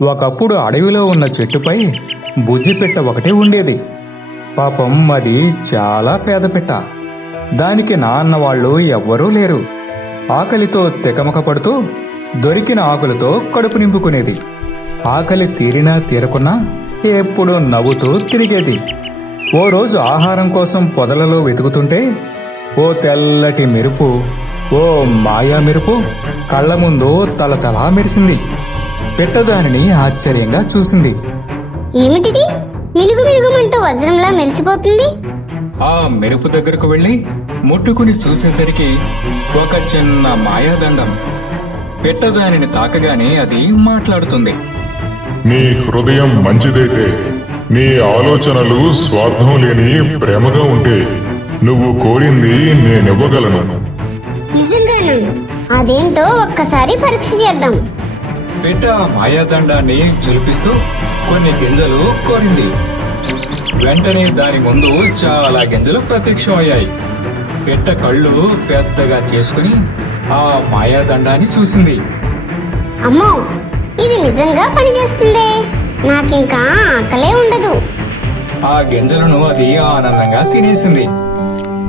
ఒకప్పుడు అడవిలో ఉన్న చెట్టుపై బుజ్జిపిట్ట ఒకటి ఉండేది. పాపం అది చాలా పేద పిట్ట. దానికి నాన్న వాళ్ళు ఎవ్వరూ లేరు. ఆకలితో తెకమక పడుతూ దొరికిన ఆకులతో కడుపు నింపుకునేది. ఆకలి తీరినా తీరకున్నా ఎప్పుడూ నవ్వుతూ తిరిగేది. ఓ రోజు ఆహారం కోసం పొదలలో వెతుకుతుంటే ఓ తెల్లటి మెరుపు, ఓ మాయా మెరుపు కళ్ల ముందు తలతలా మెరిసింది. పిట్ట దానిని ఆశ్చర్యంగా చూసింది. ఏమిటిది? మినుగు మినుగుమంటూ వజ్రంలా మెరిసిపోతుంది. ఆ మెరుపు దగ్గరకు వెళ్లి ముట్టుకుని చూసేసరికి ఒక చిన్న మాయాదండం. పిట్ట దానిని తాకగానే అది మాట్లాడుతుంది. నీ హృదయం మంచిదైతే, నీ ఆలోచనలు స్వార్థం లేని ప్రేమగా ఉంటే నువ్వు కోరింది నేనివ్వగలను. నిజంగానా? అదేంటో ఒక్కసారి పరీక్ష చేద్దాం. పిట్ట మాయాదండాన్ని చులిపిస్తూ కొన్ని గింజలు కోరింది. వెంటనే దాని ముందు చాలా గింజలు ప్రత్యక్షమయ్యాయి. పిట్ట కళ్ళు పెద్దగా చేసుకుని ఆ మాయాదండాన్ని చూసింది. అమ్మో, ఇది నిజంగా పనిచేస్తుందే. నాకింకా ఆకలే ఉండదు. ఆ గింజలను అది ఆనందంగా తినేసింది.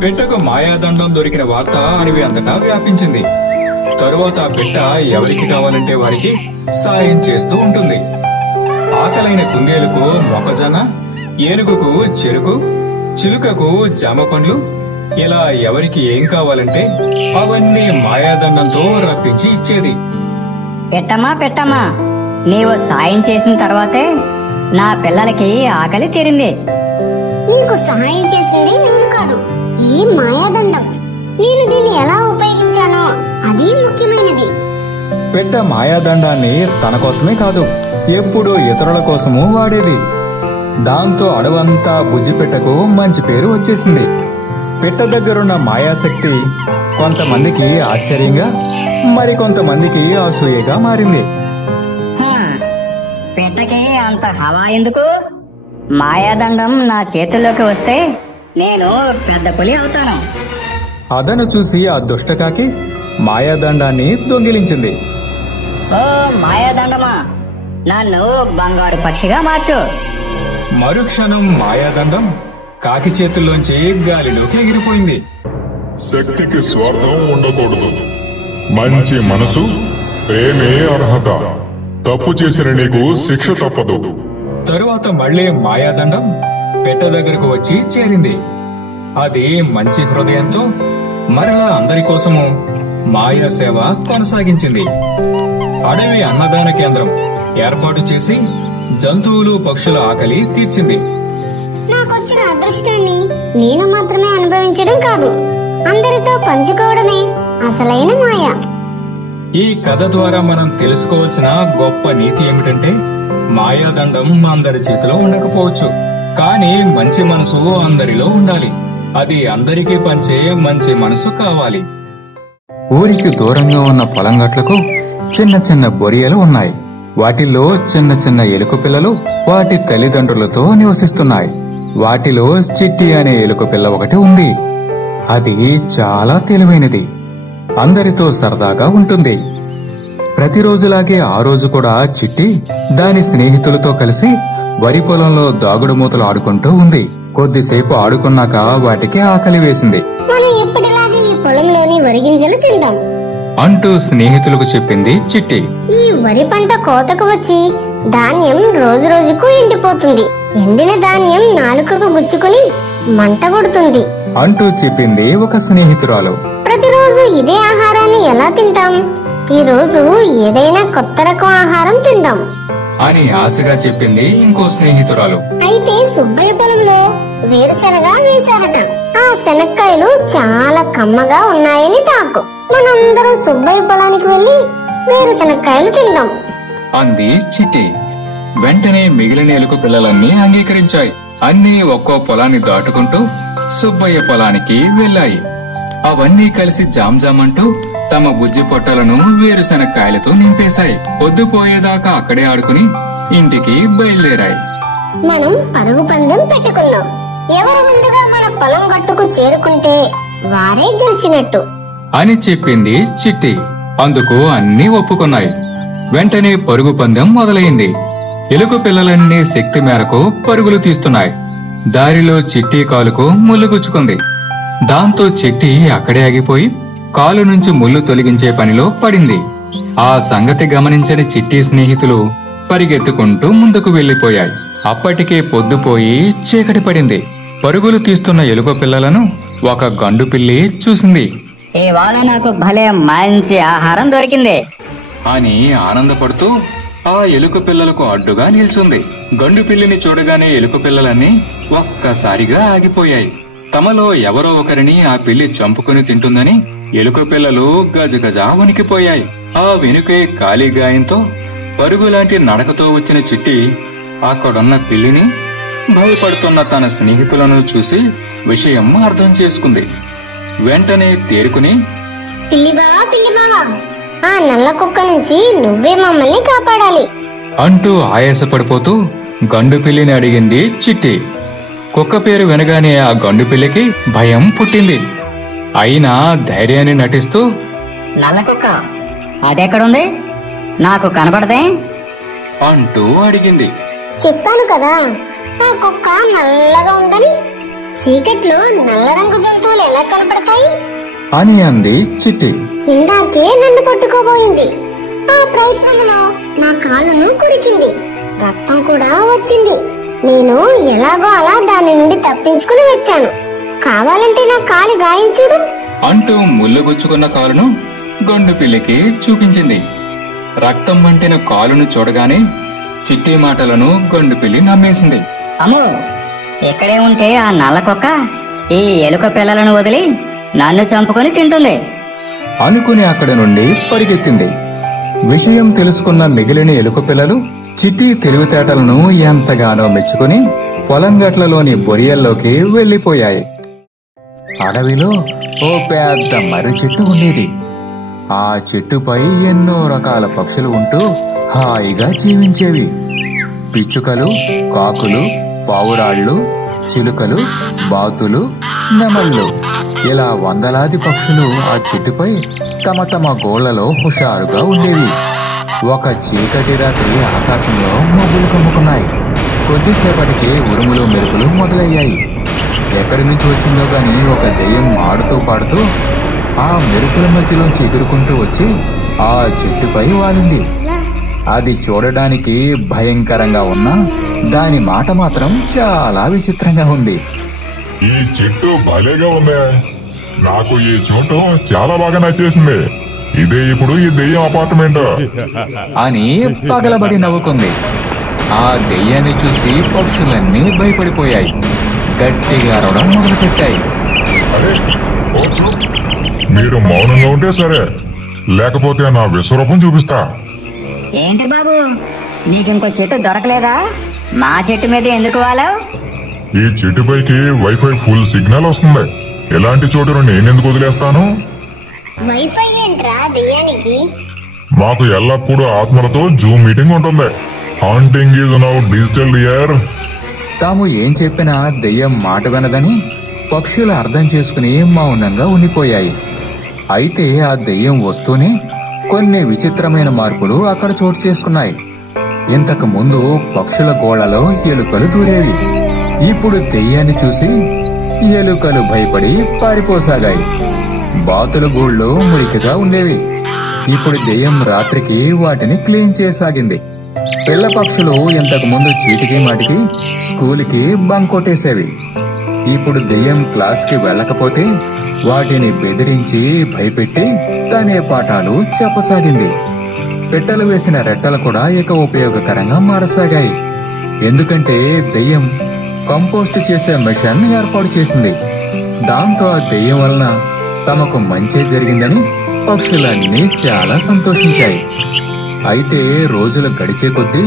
పిట్టకు మాయాదండం దొరికిన వార్త అడవి అంతటా వ్యాపించింది. తరువాత ఆ పిట్ట ఎవరికి కావాలంటే వారికి సాయం చేస్తూ ఉంటుంది. ఆకలైన కుందేలుకు మొక్కజొన్న, ఏనుగుకు చెరుకు, చిలుకకు జామ పండ్లు, ఇలా ఎవరికి ఏం కావాలంటే అవన్నీ మాయాదండంతో రప్పించి ఇచ్చేది. పెట్టమ్మా, నీవు సాయం చేసిన తర్వాతే నా పిల్లలకి ఆకలి తీరింది. నీకు సహాయం చేసింది నేను కాదు, ఈ మాయాదండం. నేను దీన్ని ఎలా ఉపయోగించానో అది ముఖ్యమైనది. పిట్ట మాయాదండాన్ని తన కోసమే కాదు, ఎప్పుడూ ఇతరుల కోసమూ వాడేది. దాంతో అడవంతా బుజ్జిపిట్టకు మంచి పేరు వచ్చేసింది. పిట్ట దగ్గరున్న మాయాశక్తి కొంతమందికి ఆశ్చర్యంగా, మరికొంతమందికి అసూయగా మారింది. పిట్టకి అంత హవా ఎందుకు? మాయాదండం నా చేతుల్లోకి వస్తే నేను పెద్ద పులి అవుతాను. అదను చూసి ఆ దుష్టకాకి మాయాదండాన్ని దొంగిలించింది. ఓ మాయాదండమా, నన్ను బంగారు పక్షిగా మార్చు. మరుక్షణం మాయాదండం కాకి చేతుల్లోంచి గాలిలోకి ఎగిరిపోయింది. శక్తికి స్వార్థం ఉండకూడదు. మంచి మనసు, ప్రేమే అర్హత. తప్పు చేసిన నీకు శిక్ష తప్పదు. తరువాత మళ్లీ మాయాదండం పిట్ట దగ్గరకు వచ్చి చేరింది. అది మంచి హృదయంతో మరలా అందరి కోసము మాయా సేవ కొనసాగించింది. అడవి అన్నదాన కేంద్రం ఏర్పాటు చేసి జంతువులు, పక్షుల ఆకలి తీర్చింది. నాకొచ్చిన అదృష్టాన్ని నేను మాత్రమే అనుభవించడం కాదు, అందరితో పంచుకోవడమే అసలైన మాయ. ఈ కథ ద్వారా మనం తెలుసుకోవాల్సిన గొప్ప నీతి ఏమిటంటే, మాయాదండం అందరి చేతిలో ఉండకపోవచ్చు, కానీ మంచి మనసు అందరిలో ఉండాలి. అది అందరికీ పంచే మంచి మనసు కావాలి. ఊరికి దూరంగా ఉన్న పొలం గట్లకు చిన్న చిన్న బొరియలు ఉన్నాయి. వాటిల్లో చిన్న చిన్న ఎలుక పిల్లలు వాటి తల్లిదండ్రులతో నివసిస్తున్నాయి. వాటిలో చిట్టి అనే ఎలుక పిల్ల ఒకటి ఉంది. అది చాలా తెలివైనది. అందరితో సరదాగా ఉంటుంది. ప్రతిరోజులాగే ఆ రోజు కూడా చిట్టి దాని స్నేహితులతో కలిసి వరి పొలంలో దాగుడు మూతలు ఆడుకుంటూ ఉంది. కొద్దిసేపు ఆడుకున్నాక వాటికి ఆకలి వేసింది. మనం ఎప్పటిలాగే ఈ పొలంలోని వరి గింజలు తిందాం అంటూ స్నేహితులకు చెప్పింది చిట్టి. ఈ వరి పంట కోతకు వచ్చి ధాన్యం రోజు రోజుకు ఎండిపోతుంది. ఎండిన ధాన్యం నాలుకకు గుచ్చుకుని మంట పుడుతుంది అంటూ చెప్పింది ఒక స్నేహితురాలు. ప్రతిరోజు ఇదే ఆహారాన్ని ఎలా తింటాం? ఈ రోజు ఏదైనా కొత్త రకం ఆహారం తిందాం అని ఆశగా చెప్పింది ఇంకో స్నేహితురాలు. అయితే సుబ్బయ్య పొలంలో వేరుశనగ వేశారట. ఆ శనక్కాయలు చాలా కమ్మగా ఉన్నాయని టాకు. మనందరం సుబ్బయ్య పొలానికి వెళ్లి వేరుశనక్కాయలు తిందాం అంది చిట్టి. వెంటనే మిగిలిన ఎలుక పిల్లలన్నీ అంగీకరించాయి. అన్నీ ఒక్కో పొలాన్ని దాటుకుంటూ సుబ్బయ్య పొలానికి వెళ్లాయి. అవన్నీ కలిసి జాంజామంటూ తమ బుజ్జి పొట్టలను వేరుశనక్కాయలతో నింపేశాయి. పొద్దుపోయేదాకా అక్కడే ఆడుకుని ఇంటికి బయలుదేరాయి. మనం పరుగు పందెం పెట్టుకుందాం. ఎవరు ముందుగా మన పొలం గట్టుకు చేరుకుంటే వారే గెలిచినట్టు అని చెప్పింది చిట్టి. అందుకు అన్నీ ఒప్పుకున్నాయి. వెంటనే పరుగు పందెం మొదలైంది. ఎలుక పిల్లలన్నీ శక్తి మేరకు పరుగులు తీస్తున్నాయి. దారిలో చిట్టి కాలుకు ముళ్ళు గుచ్చుకుంది. దాంతో చిట్టి అక్కడే ఆగిపోయి కాలు నుంచి ముళ్ళు తొలగించే పనిలో పడింది. ఆ సంగతి గమనించిన చిట్టి స్నేహితులు పరిగెత్తుకుంటూ ముందుకు వెళ్లిపోయాయి. అప్పటికే పొద్దుపోయి చీకటి పడింది. పరుగులు తీస్తున్న ఎలుక పిల్లలను ఒక గండు పిల్లి చూసింది. ఇవాళ నాకు భలే మంచి ఆహారం దొరికింది అని ఆనందపడుతూ ఆ ఎలుక పిల్లలకు అడ్డుగా నిల్చుంది. గండు పిల్లిని చూడగానే ఎలుక పిల్లలన్నీ ఒక్కసారిగా ఆగిపోయాయి. తమలో ఎవరో ఒకరిని ఆ పిల్లి చంపుకుని తింటుందని ఎలుక పిల్లలు గజగజ వణికిపోయాయి. ఆ వెనుకే ఖాళీ గాయంతో పరుగులాంటి నడకతో వచ్చిన చిట్టి అక్కడున్న పిల్లిని, భయపడుతున్న తన స్నేహితులను చూసి విషయం అర్థం చేసుకుంది. వెంటనే తేరుకుని, పిల్లిబావా, ఆ నల్ల కుక్క నుంచి నువ్వే మమ్మల్ని కాపాడాలి అంటూ ఆయాసపడిపోతూ గండు పిల్లిని అడిగింది చిట్టి. కుక్క పేరు వినగానే ఆ గండు పిల్లికి భయం పుట్టింది. అయినా ధైర్యాన్ని నటిస్తూ, నల్ల కుక్క అదెక్కడుంది, నాకు కనపడదే అంటూ అడిగింది. చెప్పాను కదా ఆ కుక్క నల్లగా ఉందని. చీకట్లో నల్ల రంగు జంతువులు ఎలా కనపడతాయి అని అంది చిట్టి. ఇందాకే నన్ను పట్టుకోబోయింది. ఆ ప్రయత్నంలో నా కాలును కొరికింది. రక్తం కూడా వచ్చింది. నేను ఎలాగో అలా దాని నుండి తప్పించుకుని వచ్చాను. కావాలంటే నా కాలి గాయం చూడు అంటూ ముళ్ళుగుచ్చుకున్న కాలును గండు పిల్లికి చూపించింది. రక్తం వంటిన కాలును చూడగానే చిట్టి మాటలను గండు పిల్లి నమ్మేసింది. అమ్మో, ఇక్కడే ఉంటే ఆ నల్ల కుక్క ఈ ఎలుక పిల్లలను వదిలి నన్ను చంపుకొని తింటుంది అనుకుని అక్కడి నుండి పరిగెత్తింది. విషయం తెలుసుకున్న మిగిలిన ఎలుక పిల్లలు చిట్టి తెలివితేటలను ఎంతగానో మెచ్చుకుని పొలం గట్లలోని బొరియల్లోకి వెళ్లిపోయాయి. అడవిలో ఓ పెద్ద మర్రి చెట్టు ఉండేది. ఆ చెట్టుపై ఎన్నో రకాల పక్షులు ఉంటూ హాయిగా జీవించేవి. పిచ్చుకలు, కాకులు, పావురాళ్లు, చిలుకలు, బాతులు, నెమళ్ళు ఇలా వందలాది పక్షులు ఆ చెట్టుపై తమ తమ గోళ్లలో హుషారుగా ఉండేవి. ఒక చీకటి రాత్రి ఆకాశంలో మబ్బులు కమ్ముకున్నాయి. కొద్దిసేపటికి ఉరుములు మెరుపులు మొదలయ్యాయి. ఎక్కడి నుంచి వచ్చిందో గాని ఒక దెయ్యం ఆడుతూ పాడుతూ ఆ మెరుపుల మధ్యలోంచి ఎగురుకుంటూ వచ్చి ఆ చెట్టుపై వాలింది. అది చూడడానికి భయంకరంగా ఉన్నా దాని మాట మాత్రం చాలా విచిత్రంగా ఉంది. ఈ చెట్టు భలేగా ఉంది. నాకు ఈ చోటు చాలా బాగా నచ్చేసింది. ఇదే ఇప్పుడు ఈ దెయ్యం అపార్ట్మెంట్ అని పగలబడి నవ్వుకుంది. ఆ దెయ్యాన్ని చూసి పక్షులన్నీ భయపడిపోయాయి. గట్టిగా అరవడం మొదలుపెట్టాయి. అరే పోచ్చు, మీరు మౌనంగా ఉంటే సరే, లేకపోతే నా విశ్వరూపం చూపిస్తా. ఏంటి బాబు, నీకింకో చెట్టు దొరకలేదా? మా చెట్టు మీద ఎందుకు వాలావు? ఈ చెట్టుపైకి వైఫై ఫుల్ సిగ్నల్ వస్తుంది. ఇలాంటి చోటును నేనెందుకు వదిలేస్తాను? వైఫై ఏంట్రా దెయ్యానికి? మాకు ఎల్లప్పుడూ ఆత్మలతో జూమ్ మీటింగ్ ఉంటుంది. Haunting is now digital year. తాము ఏం చెప్పినా దెయ్యం మాట వినదని పక్షులు అర్థం చేసుకుని మౌనంగా ఉండిపోయాయి. అయితే ఆ దెయ్యం వస్తూనే కొన్ని విచిత్రమైన మార్పులు అక్కడ చోటు చేసుకున్నాయి. ఇంతకు ముందు పక్షుల గోళ్లలో ఎలుకలు దూరేవి. ఇప్పుడు దెయ్యాన్ని చూసి ఎలుకలు భయపడి పారిపోసాగాయి. బాతుల గూళ్ళు మురికిగా ఉండేవి. ఇప్పుడు దెయ్యం రాత్రికి వాటిని క్లీన్ చేయసాగింది. పిల్ల పక్షులు ఇంతకు ముందు చీటికి మాటికి స్కూలుకి బంక్ కొట్టేసేవి. ఇప్పుడు దెయ్యం క్లాస్కి వెళ్ళకపోతే వాటిని బెదిరించి భయపెట్టి తనే పాఠాలు చెప్పసాగింది. పెట్టెలు వేసిన రెట్టలు కూడా ఇక ఉపయోగకరంగా మారసాగాయి. ఎందుకంటే దెయ్యం కంపోస్ట్ చేసే మిషన్ ఏర్పాటు చేసింది. దాంతో ఆ దెయ్యం వలన తమకు మంచి జరిగిందని పక్షులన్నీ చాలా సంతోషించాయి. అయితే రోజులు గడిచే కొద్దీ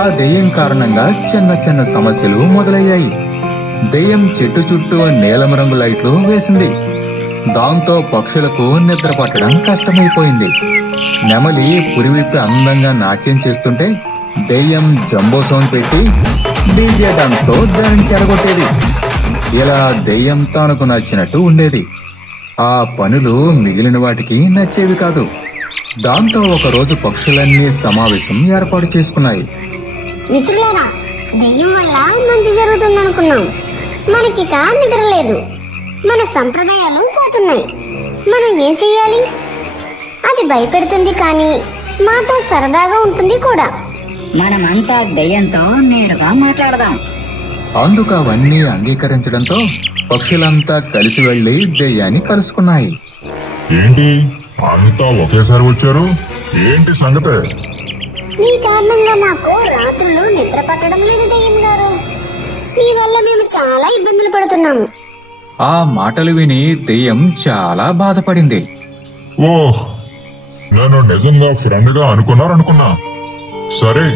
ఆ దెయ్యం కారణంగా చిన్న చిన్న సమస్యలు మొదలయ్యాయి. దెయ్యం చెట్టు చుట్టూ నీలం రంగు లైట్లు వేసింది. దాంతో పక్షులకు నిద్ర పట్టడం కష్టమైపోయింది. నెమలి పురివిప్పి అందంగా నాట్యం చేస్తుంటే దెయ్యం జంబో సౌండ్ పెట్టి డీజే డాన్స్ తో దాన్ని చెడగొట్టేది. ఇలా దెయ్యం తనకు నచ్చినట్టు ఉండేది. ఆ పనులు మిగిలిన వాటికి నచ్చేవి కాదు. దాంతో ఒకరోజు పక్షులన్నీ సమావేశం ఏర్పాటు చేసుకున్నాయి. మిత్రులారా, దెయ్యం వల్ల మంచి జరుగుతుందనుకున్నాం. మనకిక నిద్ర లేదు. మన సంప్రదాయాలు పోతున్నాయి. మనం ఏం చెయ్యాలి? అది భయపెడుతుంది, కానీ మాతో సరదాగా ఉంటుంది కూడా. మనమంతా దెయ్యంతో నేరుగా మాట్లాడదాం. అందుకు అవన్నీ అంగీకరించడంతో పక్షులంతా కలిసి వెళ్లి దెయ్యాన్ని కలుసుకున్నాయి. ఏంటి అంతా ఒకేసారి వచ్చారు? ఏంటి సంగతే? నీ కారణంగా మాకు రాత్రులు నిద్ర పట్టడం లేదు దెయ్యం గారు. నీ వల్ల మేము చాలా ఇబ్బందులు పడుతున్నాము. ఆ మాటలు విని దెయ్యం చాలా బాధపడింది. ఓహ్, నన్ను నిజంగా ఫ్రెండ్ గా అనుకున్నా. సరే,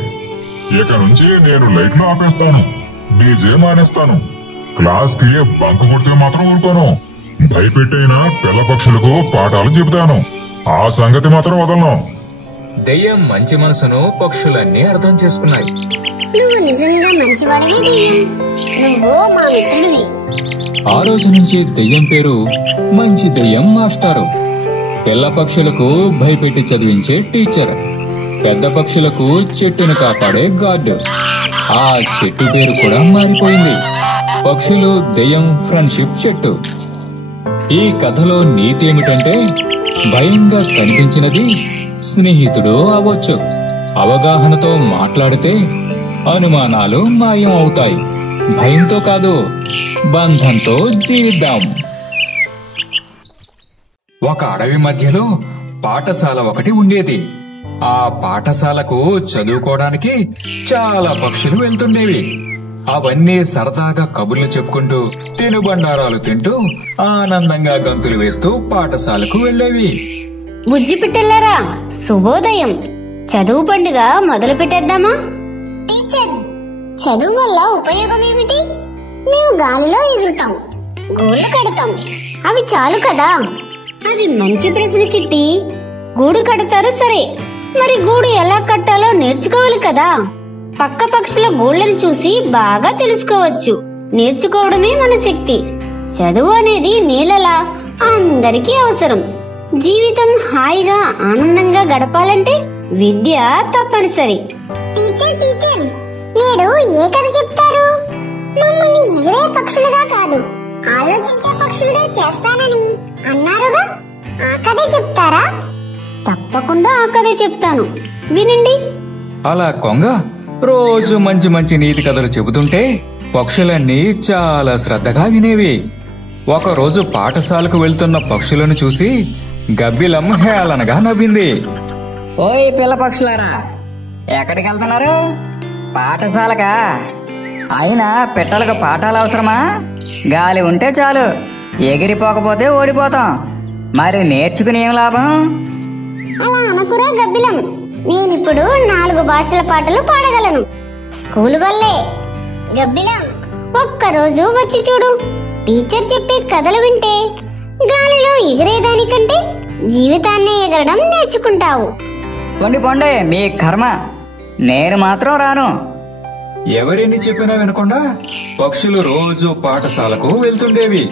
ఇక నుంచి నేను లైట్లు ఆపేస్తాను, డీజే మానేస్తాను, క్లాస్ కి బంక్ కొడితే మాత్రం ఊరుకోను. భయపెట్టైన పిల్ల పక్షులకు పాఠాలు చెబుతాను. ఆ సంగతి మాత్రం వదలను. దెయ్యం మంచి మనసును పక్షులన్నీ అర్థం చేసుకున్నాయి. నువ్వు నిజంగా మంచివాడవే దెయ్యం. నువ్వు మా మిత్రుడివి. ఆ రోజు నుంచి దెయ్యం పేరు మంచి దెయ్యం మాస్టారు. పిల్ల పక్షులకు భయపెట్టి చదివించే టీచర్, పెద్ద పక్షులకు చెట్టును కాపాడే గార్డు. ఆ చెట్టు పేరు కూడా మారిపోయింది. పక్షులు దెయ్యం ఫ్రెండ్షిప్ చెట్టు. ఈ కథలో నీతి ఏమిటంటే, భయంగా కనిపించినది స్నేహితుడు అవ్వచ్చు. అవగాహనతో మాట్లాడితే అనుమానాలు మాయం అవుతాయి. భయంతో కాదు, బంధంతో జీవిద్దాం. ఒక అడవి మధ్యలో పాఠశాల ఒకటి ఉండేది. ఆ పాఠశాలకు చదువుకోవడానికి చాలా పక్షులు వెళ్తుండేవి. అవన్నీ సరదాగా కబుర్లు చెప్పుకుంటూ తినుబండారాలు తింటూ ఆనందంగా గంతులు వేస్తూ పాఠశాలకు వెళ్లేవి. బుజ్జి పిట్టలారా, శుభోదయం. చదువు పండుగ మొదలు పెట్టేద్దామా? టీచర్, చదువు వల్ల ఉపయోగం ఏమిటి? మేము గాలిలో ఎగురుతాం, గూళ్ళు కడతాం. అవి చాలు కదా? అది మంచి ప్రశ్న కిట్టి. గూడు కడతారు సరే, మరి గూడు ఎలా కట్టాలో నేర్చుకోవాలి కదా. పక్క పక్షుల గూళ్ళను చూసి బాగా తెలుసుకోవచ్చు. నేర్చుకోవడమే మన శక్తి. చదువు అనేది నీళ్ళలా అందరికీ అవసరం. జీవితం హాయిగా ఆనందంగా గడపాలంటే విద్య తప్పనిసరి. టీచర్ టీచర్, నేడు ఏ కథ చెప్తారు? మమ్మల్ని ఎగిరే పక్షులుగా కాదు, ఆలోచించే పక్షులుగా చేస్తానని అన్నారుగా, ఆ కథే చెప్తారా? తప్పకుండా ఆ కథే చెప్తాను, వినండి. అలా కొంగ రోజు మంచి మంచి నీతి కథలు చెబుతుంటే పక్షులన్నీ చాలా శ్రద్ధగా వినేవి. ఒకరోజు పాఠశాలకు వెళ్తున్న పక్షులను చూసి గబ్బిలం హేళనగా నవ్వింది. ఓయ్ పిల్ల పక్షులారా, ఎక్కడికి వెళ్తున్నారు? పాఠశాలకా? అయినా పిట్టలకు పాఠాలు అవసరమా? గాలి ఉంటే చాలు, ఎగిరిపోకపోతే ఓడిపోతాం. మరి నేర్చుకుని ఏం లాభం? అలా అనకురా గబ్బిలం. నేనిప్పుడు 4 భాషల పాటలు పాడగలను, స్కూల్ వల్లే. గబ్బిలం, ఒక్కరోజు వచ్చి చూడు. టీచర్ చెప్పే కథలు వింటే గాలిలో ఎగిరేదానికంటే జీవితాన్ని ఎగరడం నేర్చుకుంటావు. పొండి మీ కర్మ, నేను మాత్రం రాను. ఎవరిని చెప్పినా వినకుండా పక్షులు రోజు పాఠశాలకు వెళ్తుండేవి.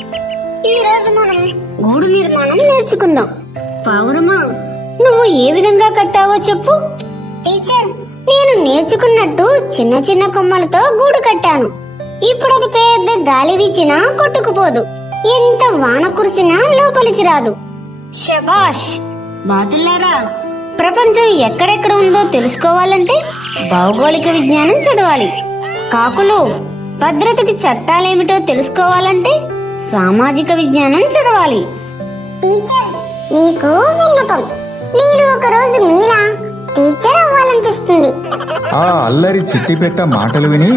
ఈ రోజు మనం గూడు నిర్మాణం నేర్చుకుందాం. పావురమా, నువ్వు ఏ విధంగా కట్టావో చెప్పు. టీచర్, నేను నేర్చుకున్నట్టు చిన్న చిన్న కొమ్మలతో గూడు కట్టాను. ఇప్పుడు అది పెద్ద గాలి వీచినా కొట్టుకుపోదు, ఎంత వాన కురిసినా లోపలికి రాదు. శబాష్. బాతుల్లారా, ప్రపంచం ఎక్కడెక్కడ ఉందో తెలుసుకోవాలంటే భౌగోళిక విజ్ఞానం చదవాలి. కాకులు, భద్రతకి చట్టాలేమిటో తెలుసుకోవాలంటే సామాజిక విజ్ఞానం చదవాలి. టీచర్, నీకు విన్నపం. నేను ఒక రోజు మీలా టీచర్ అవ్వాలనిపిస్తుంది. ఆ అల్లరి చిట్టిపెట్ట మాటలు విని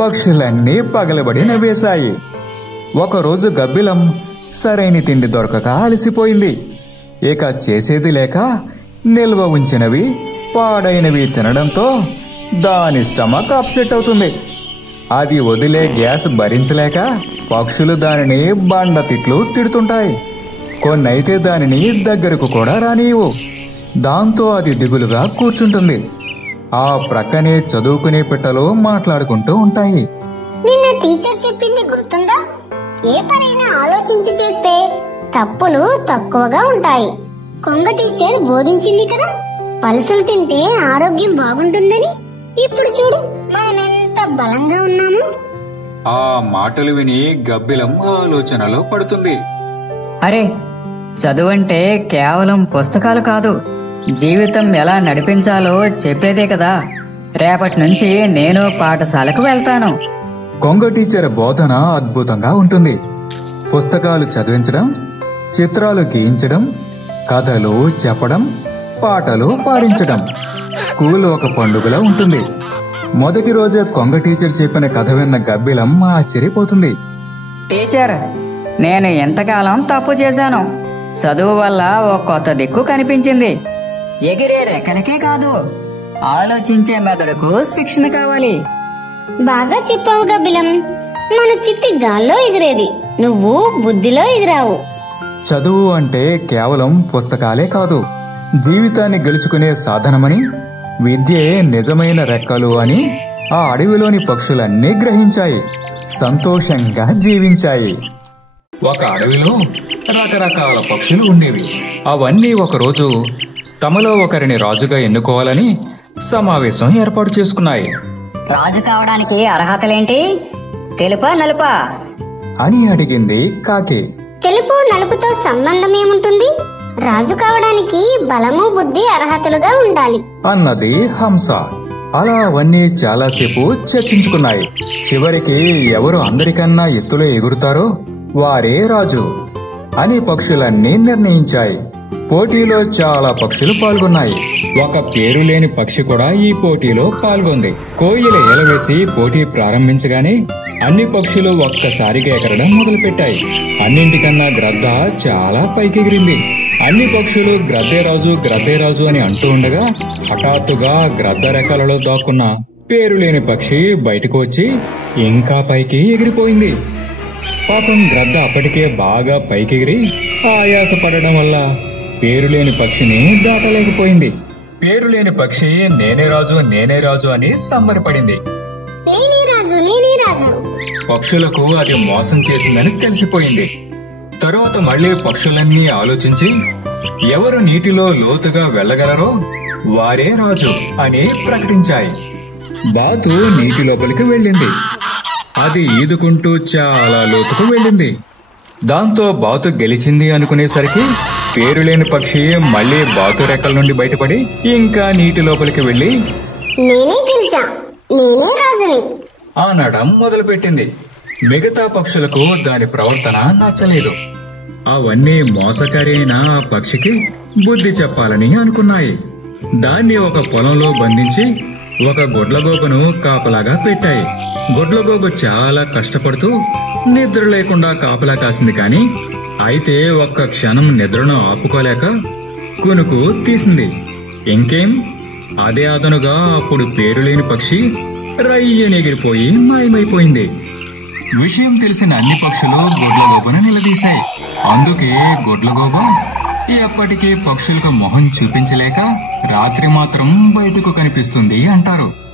పక్షులన్నీ పగలబడి నవ్వేశాయి. ఒకరోజు గబ్బిలం సరైన తిండి దొరకక అలసిపోయింది. ఇక చేసేది లేక నిల్వ ఉంచినవి పాడైనవి తినడంతో దాని స్టమక్ అప్సెట్ అవుతుంది. అది వదిలే గ్యాస్ భరించలేక పక్షులు దానిని బండ తిట్లు తిడుతుంటాయి. కొన్నైతే దానిని దగ్గరకు కూడా రానివ్వు. దాంతో అది దిగులుగా కూర్చుంటుంది. ఆ ప్రక్కనే చదువుకునే పిట్టలు మాట్లాడుకుంటూ ఉంటాయి. నిన్న టీచర్ చెప్పింది గుర్తుందా? ఏ పనైనా ఆలోచించి చేస్తే తప్పులు తక్కువగా ఉంటాయి. కొంగ టీచర్ బోధించింది కదా, పలుసులు తింటే ఆరోగ్యం బాగుంటుందని. ఇప్పుడు చూడు మనం ఎంత బలంగా ఉన్నాము. ఆ మాటలు విని గబ్బిలం ఆలోచనలో పడుతుంది. అరే, చదువంటే కేవలం పుస్తకాలు కాదు, జీవితం ఎలా నడిపించాలో చెప్పేదే కదా. రేపటి నుంచి నేను పాఠశాలకు వెళ్తాను. కొంగ టీచర్ బోధన అద్భుతంగా ఉంటుంది. పుస్తకాలు చదివించడం, చిత్రాలు గీయించడం, కథలు చెప్పడం, పాటలు పాడించడం. స్కూల్ ఒక పండుగలా ఉంటుంది. మొదటి రోజే కొంగ టీచర్ చెప్పిన కథ విన్న గబ్బిలం ఆశ్చర్యపోతుంది. టీచర్, నేను ఎంతకాలం తప్పు చేశాను. చదువు వల్ల ఓ కొత్త దిక్కు కనిపించింది. ఎగిరే రెక్కలకే కాదు, ఆలోచించే మెదడుకు శిక్షణ కావాలి. బాగా చెప్పావు గబ్బిలం. మన చిట్టి గాల్లో ఎగిరేది, నువ్వు బుద్ధిలో ఎగిరావు. చదువు అంటే కేవలం పుస్తకాలే కాదు, జీవితాన్ని గెలుచుకునే సాధనమని, విద్యే నిజమైన రెక్కలు అని ఆ అడవిలోని పక్షులన్నీ గ్రహించాయి. సంతోషంగా జీవించాయి. ఒక అడవిలో రకరకాల పక్షులు ఉండేవి. అవన్నీ ఒకరోజు తమలో ఒకరిని రాజుగా ఎన్నుకోవాలని సమావేశం ఏర్పాటు చేసుకున్నాయి. రాజు కావడానికి అర్హతలేంటి? తెలుపా నలుపా? అని అడిగింది కాకి. తెలుపు నలుపుతో సంబంధం ఏముంటుంది? రాజు కావడానికి బలము బుద్ధి అర్హతలుగా ఉండాలి అన్నది హంస. అలా అవన్నీ చాలాసేపు చర్చించుకున్నాయి. చివరికి ఎవరు అందరికన్నా ఎత్తులో ఎగురుతారో వారే రాజు అని పక్షులన్నీ నిర్ణయించాయి. పోటీలో చాలా పక్షులు పాల్గొన్నాయి. ఒక పేరు లేని పక్షి కూడా ఈ పోటీలో పాల్గొంది. కోయిల ఎలవేసి పోటీ ప్రారంభించగానే అన్ని పక్షులు ఒక్కసారిగా ఎగరడం మొదలుపెట్టాయి. అన్నింటికన్నా గ్రద్ద చాలా పైకెగిరింది. అన్ని పక్షులు గ్రద్దేరాజు అని అంటూ ఉండగా హఠాత్తుగా గ్రద్ద రెక్కలలో దాక్కున్న పేరు లేని పక్షి బయటకు వచ్చి ఇంకా పైకి ఎగిరిపోయింది. పాపం గ్రద్ద అప్పటికే బాగా పైకెగిరి ఆయాస పడడం వల్ల పేరులేని పక్షిని దాటలేకపోయింది. పేరులేని పక్షి నేనే రాజు అని సంబరపడింది. నేనే రాజు. పక్షులకు అది మోసం చేసిందని తెలిసిపోయింది. తరువాత మళ్లీ పక్షులన్నీ ఆలోచించి ఎవరు నీటిలో లోతుగా వెళ్లగలరో వారే రాజు అని ప్రకటించాయి. బాతు నీటి లోపలికి వెళ్ళింది. అది ఈదుకుంటూ చాలా లోతుకు వెళ్ళింది. దాంతో బాతు గెలిచింది అనుకునేసరికి పేరులేని పక్షి మళ్లీ బాతు రెక్కల నుండి బయటపడి ఇంకా నీటి లోపలికి వెళ్లి నేనే గెలిచా, నేనే రాజుని అనడం మొదలుపెట్టింది. మిగతా పక్షులకు దాని ప్రవర్తన నచ్చలేదు. అవన్నీ మోసకారి అయిన ఆ పక్షికి బుద్ధి చెప్పాలని అనుకున్నాయి. దాన్ని ఒక పొలంలో బంధించి ఒక గుడ్లగోబను కాపలాగా పెట్టాయి. గుడ్లగోబ చాలా కష్టపడుతూ నిద్ర లేకుండా కాపలా కాసింది. కాని అయితే ఒక్క క్షణం నిద్రను ఆపుకోలేక కునుకు తీసింది. ఇంకేం, అదే అదనుగా అప్పుడు పేరులేని పక్షి రయ్యని ఎగిరిపోయి మాయమైపోయింది. విషయం తెలిసిన అన్ని పక్షులు గుడ్లగోబను నిలదీశాయి. అందుకే గుడ్లగోబ ఎప్పటికీ పక్షులకు మొహం చూపించలేక రాత్రి మాత్రం బయటకు కనిపిస్తుంది అంటారు.